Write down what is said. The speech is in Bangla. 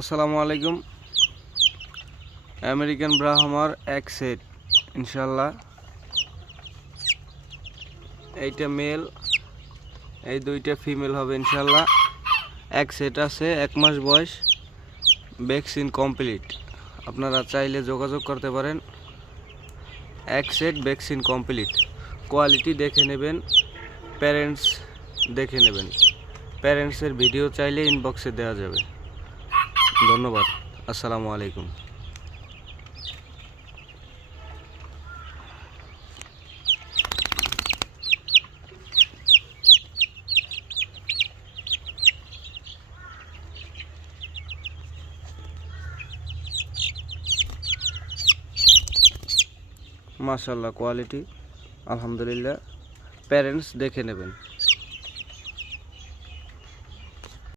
আসসালামু আলাইকুম। আমেরিকান ব্রাহ্মার এক সেট ইনশাল্লাহ। এইটা মেল, এই দুইটা ফিমেল হবে ইনশাল্লাহ। এক সেট আছে, 1 মাস বয়স, ভ্যাকসিন কমপ্লিট। আপনারা চাইলে যোগাযোগ করতে পারেন। এক সেট ভ্যাকসিন কমপ্লিট। কোয়ালিটি দেখে নেবেন, প্যারেন্টস দেখে নেবেন। প্যারেন্টসের ভিডিও চাইলে ইনবক্সে দেওয়া যাবে। ধন্যবাদ। আসসালামু আলাইকুম। মাশাআল্লাহ, কোয়ালিটি আলহামদুলিল্লাহ। প্যারেন্টস দেখে নেবেন।